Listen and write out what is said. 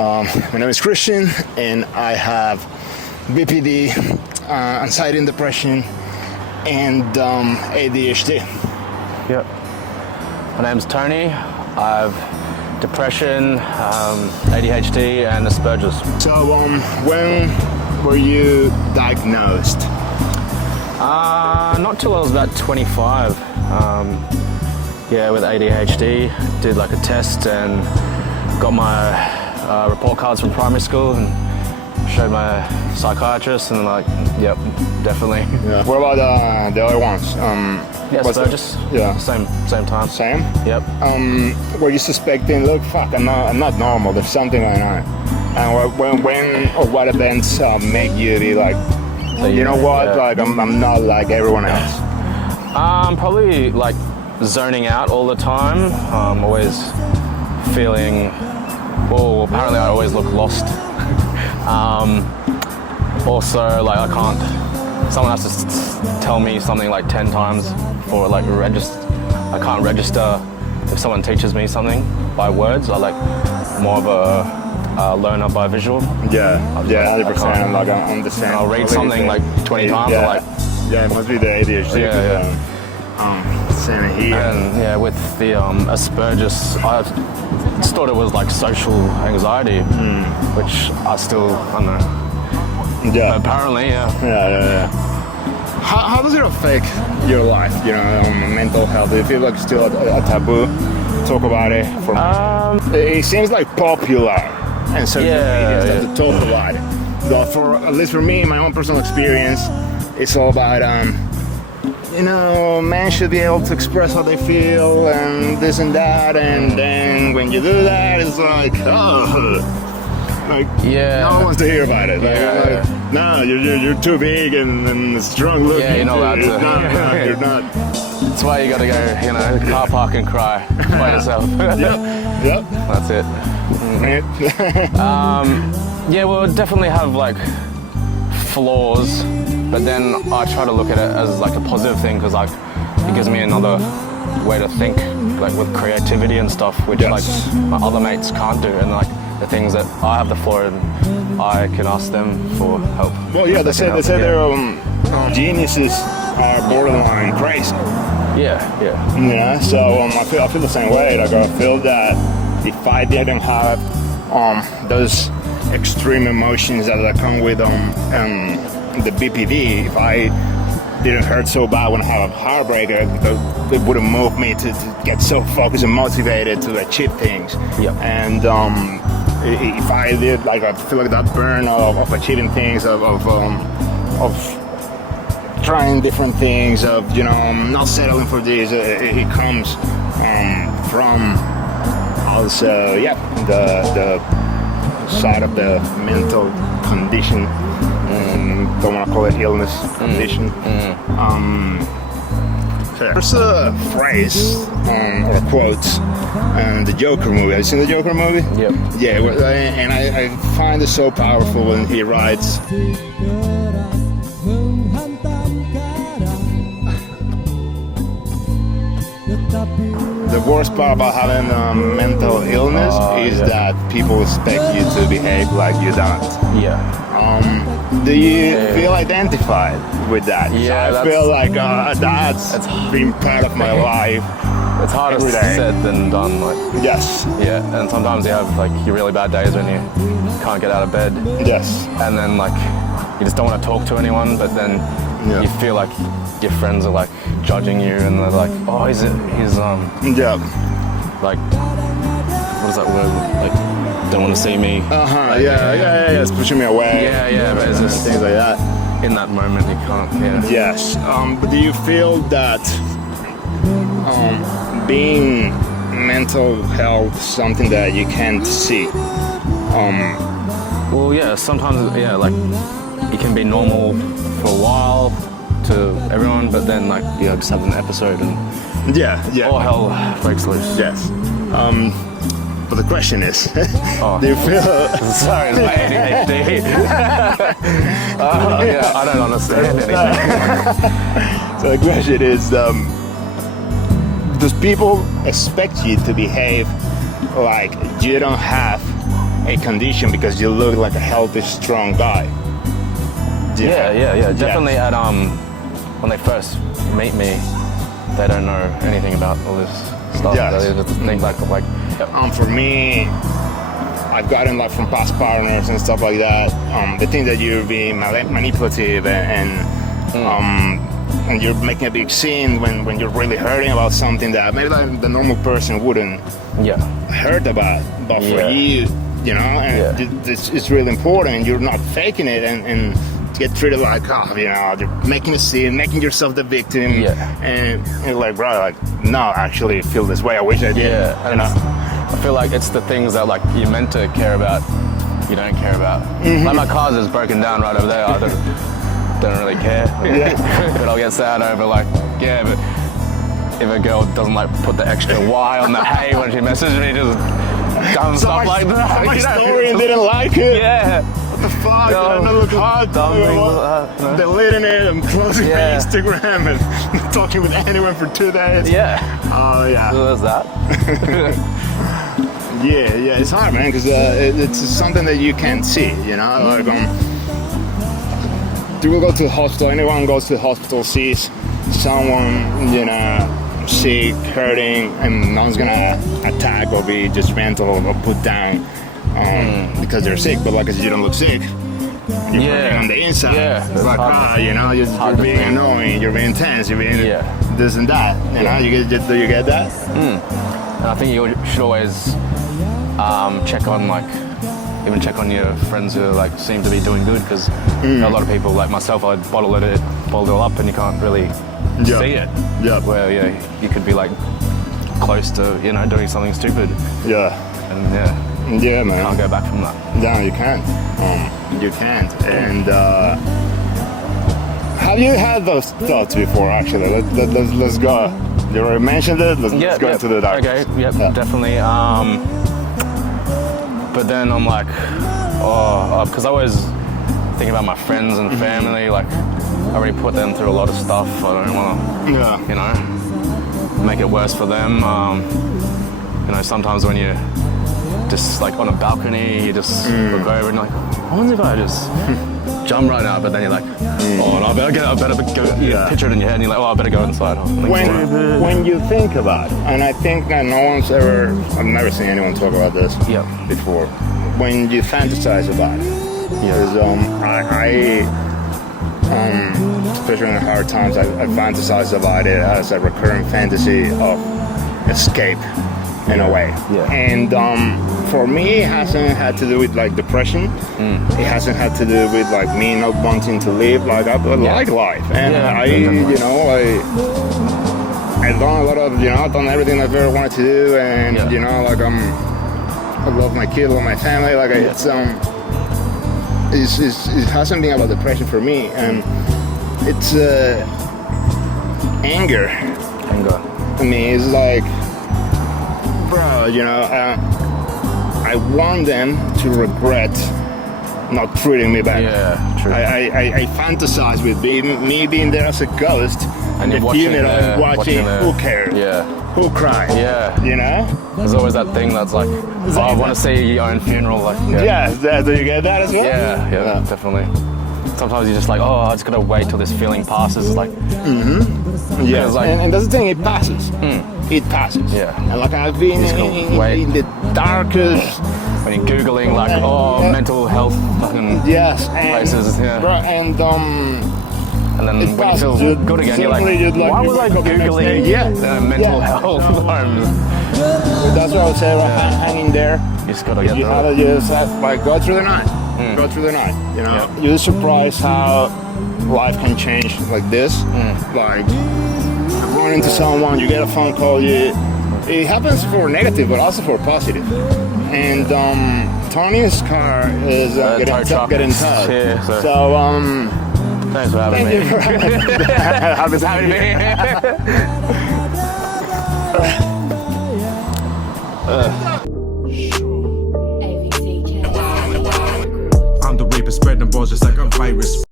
My name is Christian, and I have BPD, anxiety and depression, and ADHD. Yep. My name's Tony. I have depression, ADHD, and Asperger's. So, when were you diagnosed? Not till I was about 25. With ADHD. Did like a test and got my report cards from primary school and showed my psychiatrist, and like, yep, definitely. Yeah. What about the other ones? Asperger's. Yeah. Same time. Same? Yep. Were you suspecting, look, fuck, I'm not normal, there's something going on? And when or what events make you be like, you know what, yeah. like I'm not like everyone else? Probably like zoning out all the time. Always feeling, well, apparently I always look lost. Also, like someone has to tell me something like 10 times for like I can't register if someone teaches me something by words. I like more of a learner by visual. Yeah, 100%. Like I understand. And I'll read something like 20 times. Yeah, I'm like, yeah, it must be the ADHD. Yeah. Same here. And with the Asperger's, I just thought it was like social anxiety, which I don't know. Yeah. But apparently, Yeah. How does it affect your life? You know, mental health. Do you feel like it's still a taboo? Talk about it. It seems like popular and social media to talk about it. But at least for me, my own personal experience, it's all about men should be able to express how they feel and this and that, and then when you do that, it's like, no one wants to hear about it. No, you're too big and strong looking. Yeah, you're not allowed to. No, you're not. That's why you got to go, car park and cry by yourself. Yep. That's it. We'll definitely have like flaws, but then I try to look at it as like a positive thing, because like it gives me another way to think, like with creativity and stuff, which like my other mates can't do, and like the things that I have the flaw in, I can ask them for help. Well, yeah, they say their geniuses are borderline crazy. Yeah. So I feel the same way. Like I feel that if I didn't have those extreme emotions that come with the BPD, if I didn't hurt so bad when I have a heartbreak, it wouldn't move me to get so focused and motivated to achieve things. Yep. And if I did, like, I feel like that burn of achieving things, of trying different things, of not settling for this, it comes from also the side of the mental condition. Don't want to call it illness, condition. There's a phrase or a quote in the Joker movie. Have you seen the Joker movie? Yep. Yeah, and I find it so powerful when he writes, the worst part about having a mental illness is that people expect you to behave like you don't. Yeah. Do you feel identified with that? Yeah, I feel like that's been part of my life. It's harder said than done. Like, Yes. yeah, and sometimes you have like your really bad days when you can't get out of bed. Yes. And then like you just don't want to talk to anyone, but then you feel like your friends are like judging you, and they're like, oh, he's Yeah. like, what is that word? Like, don't want to see me. Like, yeah. It's pushing me away. Yeah, but it's just things like that. in that moment you can't. Yeah. Yes. But do you feel that being mental health is something that you can't see? Well, yeah. Sometimes, like you can be normal for a while to everyone, but then like you just have an episode and all hell breaks loose. Yes. But the question is, do you feel? Sorry, it's my ADHD. I don't understand anything. So the question is, does people expect you to behave like you don't have a condition because you look like a healthy, strong guy. Yeah. Definitely at when they first meet me, they don't know anything about all this stuff. Yes. They just think like For me, I've gotten like from past partners and stuff like that. The thing that you're being manipulative and you're making a big scene when you're really hurting about something that maybe like the normal person wouldn't hurt about, but for you know, and it's really important. And you're not faking it and get treated like, oh, you know, you're making a scene, making yourself the victim, and you're like, bro, like, no, I actually feel this way. I wish I did. Yeah, you know? I feel like it's the things that like you're meant to care about, you don't care about. Like my car's just broken down right over there. I don't really care. But I'll get sad over like, but if a girl doesn't like put the extra Y on the hey when she messages me, just dumb stuff like that. My story and didn't like it. What the fuck? Did I not look hot? Deleting it and closing my Instagram and talking with anyone for 2 days. Oh yeah. So there's that. Yeah, it's hard, man, because it's something that you can't see, you know? Like, you will go to the hospital, anyone goes to the hospital, sees someone, you know, sick, hurting, and no one's gonna attack or be judgmental or put down because they're sick, but like, because you don't look sick, you're hurting on the inside. It's like, you know, you're being annoying, you're being tense, you're being this and that, you know? Do you get that? And I think you should always check on your friends who like seem to be doing good, because a lot of people like myself, I bottle it all up and you can't really see it. Where you could be like close to, you know, doing something stupid. And man, can't go back from that. No, you can't. You can't. And have you had those thoughts before? Actually, let's go. You already mentioned it. Let's go into the dark. Okay. Definitely. But then I'm like, because I always think about my friends and family. Like, I already put them through a lot of stuff. I don't want to, you know, make it worse for them. You know, sometimes when you just like on a balcony, you just look over and you're like, I wonder if I just jump right now. But then you're like, no, I better go. You picture it in your head and you're like, I better go inside. When you think about it, and I think that I've never seen anyone talk about this before. When you fantasize about it, because especially in hard times, I fantasize about it as a recurrent fantasy of escape in a way. And for me, it hasn't had to do with like depression. It hasn't had to do with like me not wanting to live. Like I like life, and I've done a lot of, I've done everything I've ever wanted to do, and like I love my kid, love my family. Like it hasn't been about depression for me, and it's anger. I mean, it's like, bro, I want them to regret not treating me better. True. I fantasize with me being there as a ghost, and the funeral, watching who cares, who cried, There's always that thing that's like, I want to see your own funeral. Like, do you get that as well? Yeah, definitely. Sometimes you're just like, I just gotta wait till this feeling passes. It's like, like, and that's the thing, it passes. It passes. And like I've been in the darkest. When you're googling like, mental health fucking places, bro, and then when you feel good again, you're like, why was I googling mental health homes? That's what I would say. Like, hang in there. You just gotta get through. You gotta just like go through the night. Go through the night. You're surprised how life can change like this. Like run into someone, you get a phone call. It happens for negative, but also for positive. And Tony's car is getting towed. So thanks for having me. Happy to have I'm the reaper, spreading balls just like a virus.